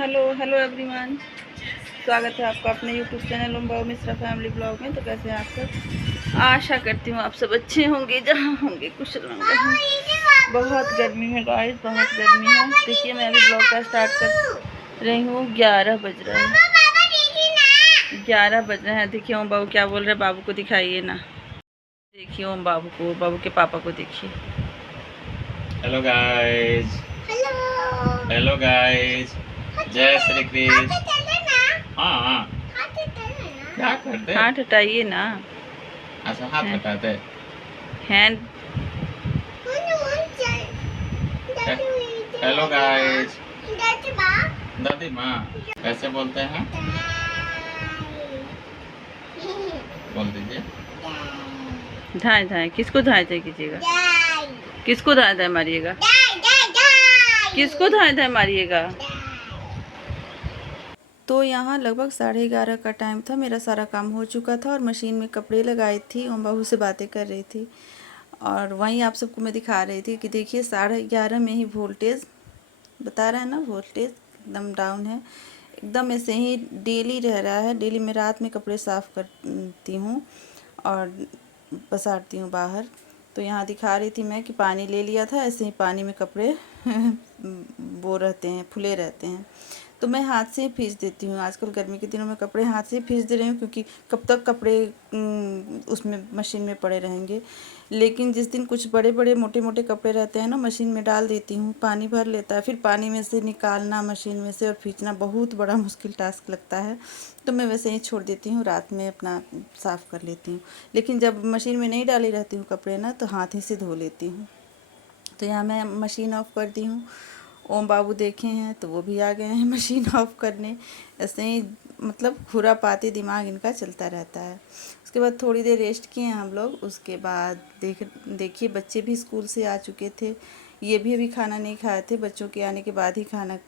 Hello hello everyone, स्वागत है आपका अपने यूट्यूब चैनल ओमबाऊ मिश्रा फैमिली ब्लॉग में। तो कैसे हैं आप सब? आशा करती हूँ आप सब अच्छे होंगे, जहाँ होंगे कुशल होंगे। बहुत गर्मी है गाइस, बहुत गर्मी है। देखिए मैं अभी ब्लॉग का स्टार्ट कर रही हूँ। 11 बज रहा है, 11 बज रहे हैं। देखिए ओम बाबू क्या बोल रहे हैं, बाबू को दिखाइए ना। देखिए ओम बाबू को, बाबू के पापा को देखिए। हेलो गाइस, हेलो गाइस, जय श्री कृष्ण। हाँ, क्या करते? हाथ हटाइए ना। अच्छा, हाथ हटाते हैंड। हेलो गाइस, दादी माँ कैसे बोलते हैं? बोल दीजिए। धाए धाए किसको धाए धाए कीजिएगा? किसको धाए धाए मारिएगा? किसको धाए धाए मारिएगा? तो यहाँ लगभग 11:30 का टाइम था। मेरा सारा काम हो चुका था और मशीन में कपड़े लगाई थी। ओम बाबू से बातें कर रही थी और वहीं आप सबको मैं दिखा रही थी कि देखिए 11:30 में ही वोल्टेज बता रहा है ना, वोल्टेज एकदम डाउन है। एकदम ऐसे ही डेली रह रहा है। डेली मैं रात में कपड़े साफ़ करती हूँ और पसारती हूँ बाहर। तो यहाँ दिखा रही थी मैं कि पानी ले लिया था, ऐसे ही पानी में कपड़े वो रहते हैं, फुले रहते हैं। तो मैं हाथ से ही खींच देती हूँ। आजकल गर्मी के दिनों में कपड़े हाथ से ही खींच दे रही हूँ, क्योंकि कब तक कपड़े उसमें मशीन में पड़े रहेंगे। लेकिन जिस दिन कुछ बड़े बड़े मोटे मोटे कपड़े रहते हैं ना, मशीन में डाल देती हूँ, पानी भर लेता है। फिर पानी में से निकालना मशीन में से और खींचना बहुत बड़ा मुश्किल टास्क लगता है। तो मैं वैसे ही छोड़ देती हूँ, रात में अपना साफ़ कर लेती हूँ। लेकिन जब मशीन में नहीं डाली रहती हूँ कपड़े ना, तो हाथ ही से धो लेती हूँ। तो यहाँ मैं मशीन ऑफ़ कर दी हूँ। ओम बाबू देखे हैं तो वो भी आ गए हैं मशीन ऑफ करने। ऐसे ही मतलब खुरापाती दिमाग इनका चलता रहता है। उसके बाद थोड़ी देर रेस्ट किए हम लोग। उसके बाद देखिए बच्चे भी स्कूल से आ चुके थे। ये भी अभी खाना नहीं खाए थे, बच्चों के आने के बाद ही खाना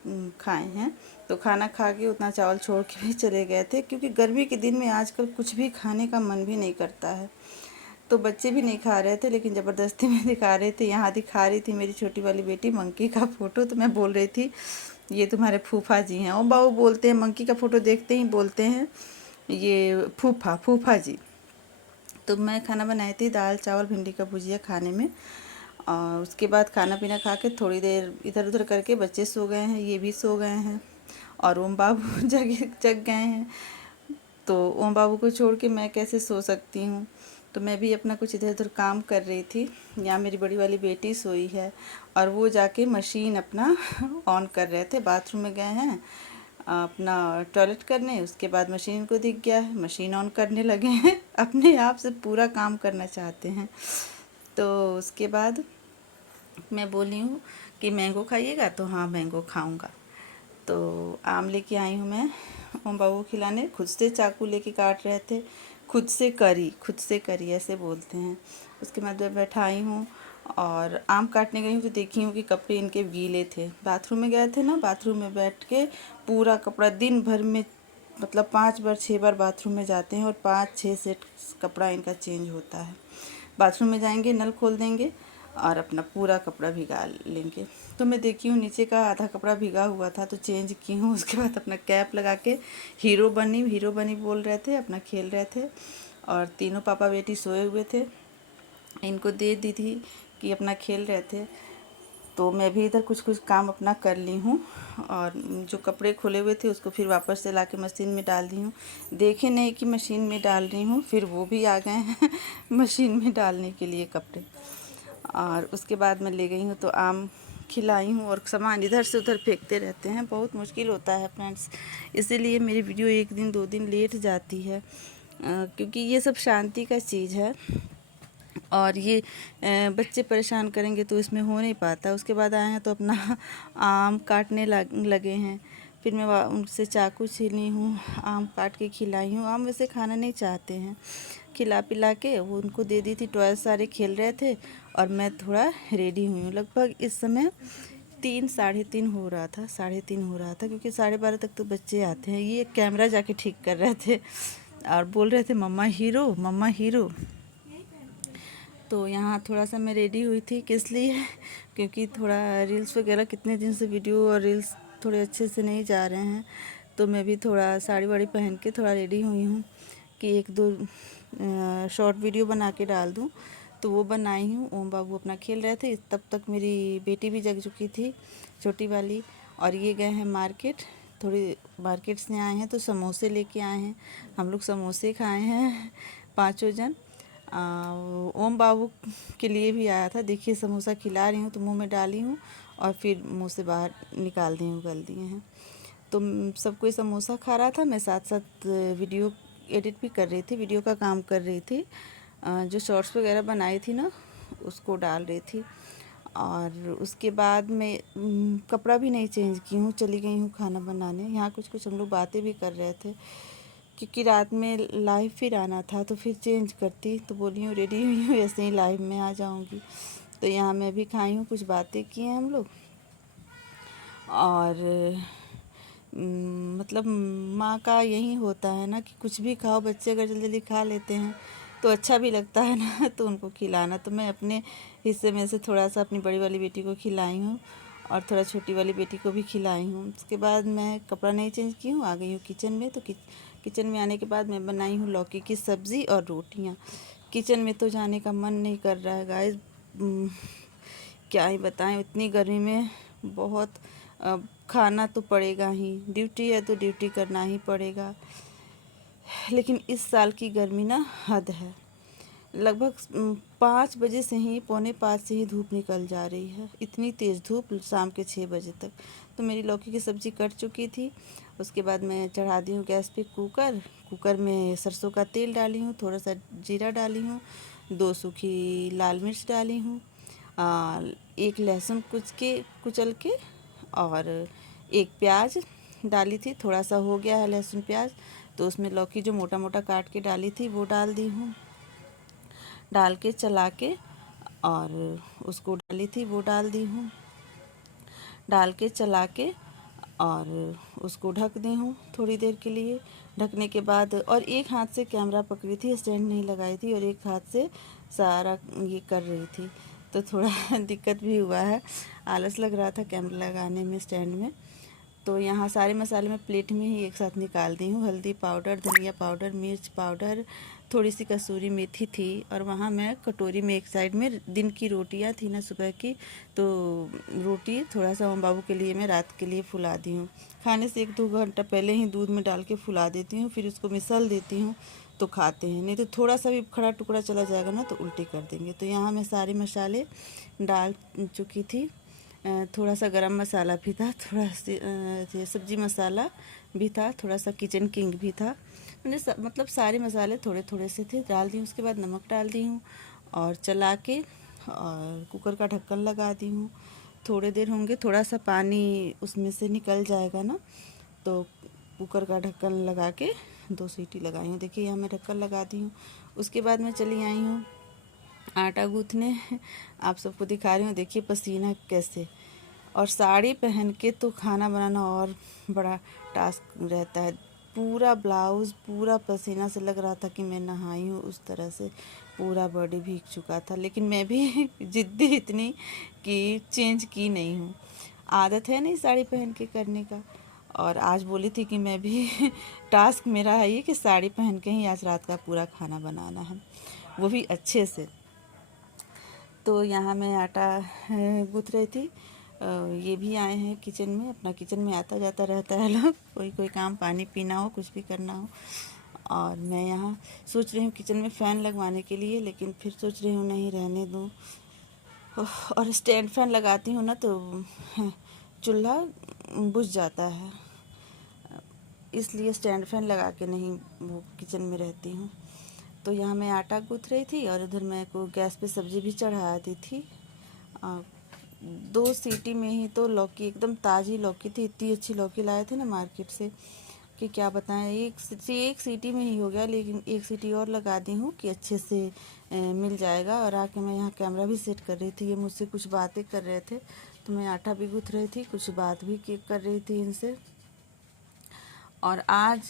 खाए हैं। तो खाना खा के उतना चावल छोड़ के भी चले गए थे, क्योंकि गर्मी के दिन में आजकल कुछ भी खाने का मन भी नहीं करता है। तो बच्चे भी नहीं खा रहे थे, लेकिन ज़बरदस्ती में दिखा रहे थे। यहाँ दिखा रही थी मेरी छोटी वाली बेटी मंकी का फ़ोटो। तो मैं बोल रही थी ये तुम्हारे फूफा जी हैं। ओ बाबू बोलते हैं, मंकी का फ़ोटो देखते ही बोलते हैं ये फूफा फूफा जी। तो मैं खाना बनाई थी, दाल चावल भिंडी का भुजिया खाने में। और उसके बाद खाना पीना खा के थोड़ी देर इधर उधर करके बच्चे सो गए हैं, ये भी सो गए हैं और ओम बाबू जग गए हैं। तो ओम बाबू को छोड़ के मैं कैसे सो सकती हूँ। तो मैं भी अपना कुछ इधर उधर काम कर रही थी। यहाँ मेरी बड़ी वाली बेटी सोई है और वो जाके मशीन अपना ऑन कर रहे थे। बाथरूम में गए हैं अपना टॉयलेट करने। उसके बाद मशीन को दिख गया है, मशीन ऑन करने लगे हैं। अपने आप से पूरा काम करना चाहते हैं। तो उसके बाद मैं बोली हूँ कि मैंगो खाइएगा, तो हाँ मैंगो खाऊंगा। तो आम लेके आई हूँ मैं ओम बाबू को खिलाने। खुद से चाकू लेके काट रहे थे, खुद से करी ऐसे बोलते हैं। उसके बाद मैं बैठाई हूँ और आम काटने गई हूँ तो देखी हूँ कि कपड़े इनके गीले थे। बाथरूम में गए थे ना, बाथरूम में बैठ के पूरा कपड़ा दिन भर में मतलब 5 बार 6 बार बाथरूम में जाते हैं और 5-6 सेट कपड़ा इनका चेंज होता है। बाथरूम में जाएंगे, नल खोल देंगे और अपना पूरा कपड़ा भिगा लेंगे। तो मैं देखी हूँ नीचे का आधा कपड़ा भिगा हुआ था तो चेंज की हूँ। उसके बाद अपना कैप लगा के हीरो बनी बोल रहे थे, अपना खेल रहे थे। और तीनों पापा बेटी सोए हुए थे, इनको दे दी थी कि अपना खेल रहे थे। तो मैं भी इधर कुछ कुछ काम अपना कर ली हूँ और जो कपड़े खुले हुए थे उसको फिर वापस से लाके मशीन में डाल दी हूँ। देखे नहीं कि मशीन में डाल रही हूँ, फिर वो भी आ गए हैं मशीन में डालने के लिए कपड़े। और उसके बाद मैं ले गई हूँ तो आम खिलाई हूँ और सामान इधर से उधर फेंकते रहते हैं। बहुत मुश्किल होता है फ्रेंड्स, इसीलिए मेरी वीडियो 1 दिन 2 दिन लेट जाती है, क्योंकि ये सब शांति का चीज़ है और ये बच्चे परेशान करेंगे तो इसमें हो नहीं पाता। उसके बाद आए हैं तो अपना आम काटने लगे हैं। फिर मैं उनसे चाकू छीनी हूँ, आम काट के खिलाई हूँ। आम वैसे खाना नहीं चाहते हैं, खिला पिला के वो उनको दे दी थी। टॉय सारे खेल रहे थे और मैं थोड़ा रेडी हुई हूँ। लगभग इस समय 3-3:30 हो रहा था, 3:30 हो रहा था, क्योंकि 12:30 तक तो बच्चे आते हैं। ये कैमरा जाके ठीक कर रहे थे और बोल रहे थे मम्मा हीरो मम्मा हीरो। तो यहाँ थोड़ा सा मैं रेडी हुई थी, किस लिए क्योंकि थोड़ा रील्स वगैरह कितने दिन से वीडियो और रील्स थोड़े अच्छे से नहीं जा रहे हैं, तो मैं भी थोड़ा साड़ी वाड़ी पहन के थोड़ा रेडी हुई हूँ कि एक दो शॉर्ट वीडियो बना के डाल दूँ। तो वो बनाई हूँ। ओम बाबू अपना खेल रहे थे, तब तक मेरी बेटी भी जग चुकी थी, छोटी वाली। और ये गए हैं मार्केट, थोड़ी मार्केट से आए हैं तो समोसे लेके आए हैं। हम लोग समोसे खाए हैं 5 जन। ओम बाबू के लिए भी आया था। देखिए समोसा खिला रही हूँ तो मुंह में डाली हूँ और फिर मुंह से बाहर निकाल दिए, उगल दिए हैं। तो सब कोई समोसा खा रहा था, मैं साथ साथ वीडियो एडिट भी कर रही थी, वीडियो का काम कर रही थी। जो शॉर्ट्स वगैरह बनाई थी ना, उसको डाल रही थी। और उसके बाद मैं कपड़ा भी नहीं चेंज की हूँ, चली गई हूँ खाना बनाने। यहाँ कुछ कुछ हम लोग बातें भी कर रहे थे, क्योंकि रात में लाइव फिर आना था तो फिर चेंज करती। तो बोली हूँ रेडी हुई हूँ, ऐसे ही लाइव में आ जाऊँगी। तो यहाँ मैं भी खाई हूँ, कुछ बातें की हैं हम लोग। और मतलब माँ का यही होता है ना कि कुछ भी खाओ, बच्चे अगर जल्दी जल्दी खा लेते हैं तो अच्छा भी लगता है ना, तो उनको खिलाना। तो मैं अपने हिस्से में से थोड़ा सा अपनी बड़ी वाली बेटी को खिलाई हूँ और थोड़ा छोटी वाली बेटी को भी खिलाई हूँ। उसके बाद मैं कपड़ा नहीं चेंज की हूँ, आ गई हूँ किचन में। तो किचन में आने के बाद मैं बनाई हूँ लौकी की सब्ज़ी और रोटियाँ। किचन में तो जाने का मन नहीं कर रहा है गाइस, क्या ही बताएं। इतनी गर्मी में बहुत खाना तो पड़ेगा ही, ड्यूटी है तो ड्यूटी करना ही पड़ेगा। लेकिन इस साल की गर्मी ना हद है। लगभग 5 बजे से ही, 4:45 से ही धूप निकल जा रही है। इतनी तेज़ धूप शाम के 6 बजे तक। तो मेरी लौकी की सब्ज़ी कट चुकी थी। उसके बाद मैं चढ़ा दी हूँ गैस पे कुकर में सरसों का तेल डाली हूँ, थोड़ा सा जीरा डाली हूँ, 2 सूखी लाल मिर्च डाली हूँ, 1 लहसुन कुचल के, और 1 प्याज डाली थी। थोड़ा सा हो गया है लहसुन प्याज, तो उसमें लौकी जो मोटा मोटा काट के डाली थी वो डाल दी हूँ। डाल के चला के, और उसको डाली थी वो डाल दी हूँ। डाल के चला के और उसको ढक दी हूँ थोड़ी देर के लिए। ढकने के बाद, और एक हाथ से कैमरा पकड़ी थी, स्टैंड नहीं लगाई थी, और एक हाथ से सारा ये कर रही थी, तो थोड़ा दिक्कत भी हुआ है। आलस लग रहा था कैमरा लगाने में, स्टैंड में। तो यहाँ सारे मसाले मैं प्लेट में ही एक साथ निकाल दी हूँ। हल्दी पाउडर, धनिया पाउडर, मिर्च पाउडर, थोड़ी सी कसूरी मेथी थी। और वहाँ मैं कटोरी में एक साइड में दिन की रोटियाँ थी ना सुबह की, तो रोटी थोड़ा सा ओम बाबू के लिए मैं रात के लिए फुला दी हूँ। खाने से 1-2 घंटा पहले ही दूध में डाल के फुला देती हूँ, फिर उसको मिसल देती हूँ तो खाते हैं। नहीं तो थोड़ा सा भी खड़ा टुकड़ा चला जाएगा ना तो उल्टी कर देंगे। तो यहाँ मैं सारे मसाले डाल चुकी थी। थोड़ा सा गरम मसाला भी था, थोड़ा सा सब्जी मसाला भी था, थोड़ा सा किचन किंग भी था। मैंने मतलब सारे मसाले थोड़े थोड़े से थे, डाल दी। उसके बाद नमक डाल दी हूँ और चला के, और कुकर का ढक्कन लगा दी हूँ। थोड़े देर होंगे, थोड़ा सा पानी उसमें से निकल जाएगा ना, तो कुकर का ढक्कन लगा के 2 सीटी लगाई हूँ। देखिए यहाँ मैं ढक्कन लगा दी हूँ। उसके बाद मैं चली आई हूँ आटा गूँथने। आप सबको दिखा रही हूँ, देखिए पसीना कैसे। और साड़ी पहन के तो खाना बनाना और बड़ा टास्क रहता है। पूरा ब्लाउज़ पूरा पसीना से लग रहा था कि मैं नहाई हूँ, उस तरह से पूरा बॉडी भीग चुका था। लेकिन मैं भी जिद्दी इतनी कि चेंज की नहीं हूँ, आदत है नहीं साड़ी पहन के करने का। और आज बोली थी कि मैं भी टास्क मेरा है ये कि साड़ी पहन के ही आज रात का पूरा खाना बनाना है, वो भी अच्छे से। तो यहाँ मैं आटा गूँथ रही थी। ये भी आए हैं किचन में, अपना किचन में आता जाता रहता है लोग, कोई काम, पानी पीना हो, कुछ भी करना हो। और मैं यहाँ सोच रही हूँ किचन में फ़ैन लगवाने के लिए, लेकिन फिर सोच रही हूँ नहीं, रहने दूँ। और स्टैंड फ़ैन लगाती हूँ ना तो चूल्हा बुझ जाता है, इसलिए स्टैंड फ़ैन लगा के नहीं वो किचन में रहती हूँ। तो यहाँ मैं आटा गूँथ रही थी और उधर मैं को गैस पे सब्ज़ी भी चढ़ा दी थी। 2 सीटी में ही तो लौकी, एकदम ताज़ी लौकी थी। इतनी अच्छी लौकी लाए थे ना मार्केट से कि क्या बताएं। एक सीटी में ही हो गया, लेकिन 1 सीटी और लगा दी हूँ कि अच्छे से मिल जाएगा। और आके मैं यहाँ कैमरा भी सेट कर रही थी। ये मुझसे कुछ बातें कर रहे थे, तो मैं आटा भी गूँथ रही थी, कुछ बात भी कर रही थी इनसे। और आज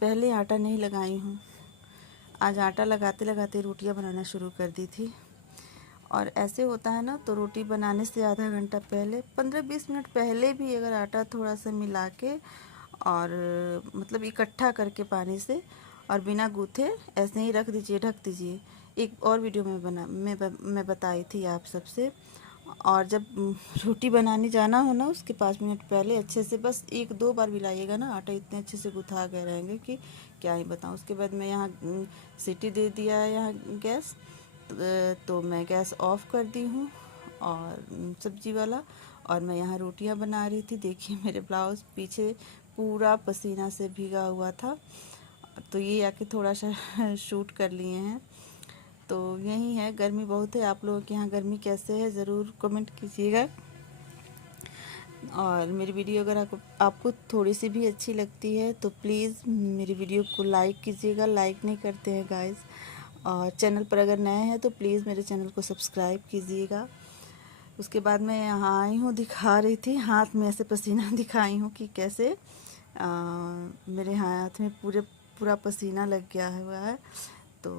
पहले आटा नहीं लगाई हूँ, आज आटा लगाते लगाते रोटियां बनाना शुरू कर दी थी। और ऐसे होता है ना, तो रोटी बनाने से आधा घंटा पहले 15-20 मिनट पहले भी अगर आटा थोड़ा सा मिला के और मतलब इकट्ठा करके पानी से और बिना गूँथे ऐसे ही रख दीजिए, ढक दीजिए। एक और वीडियो में मैं बताई थी आप सबसे। और जब रोटी बनाने जाना हो ना, उसके 5 मिनट पहले अच्छे से बस 1-2 बार मिलाइएगा ना, आटा इतने अच्छे से गुथा गए रहेंगे कि क्या ही बताऊँ। उसके बाद मैं यहाँ सीटी दे दिया है यहाँ गैस, तो मैं गैस ऑफ कर दी हूँ और सब्जी वाला, और मैं यहाँ रोटियाँ बना रही थी। देखिए मेरे ब्लाउज़ पीछे पूरा पसीना से भीगा हुआ था, तो ये आके थोड़ा सा शूट कर लिए हैं। तो यही है, गर्मी बहुत है। आप लोगों के यहाँ गर्मी कैसे है ज़रूर कमेंट कीजिएगा। और मेरी वीडियो अगर आपको थोड़ी सी भी अच्छी लगती है तो प्लीज़ मेरी वीडियो को लाइक कीजिएगा। लाइक नहीं करते हैं गाइस। और चैनल पर अगर नए हैं तो प्लीज़ मेरे चैनल को सब्सक्राइब कीजिएगा। उसके बाद मैं यहाँ आई हूँ, दिखा रही थी हाथ में ऐसे पसीना दिखाई हूँ कि कैसे मेरे हाथ में पूरा पसीना लग गया हुआ है। तो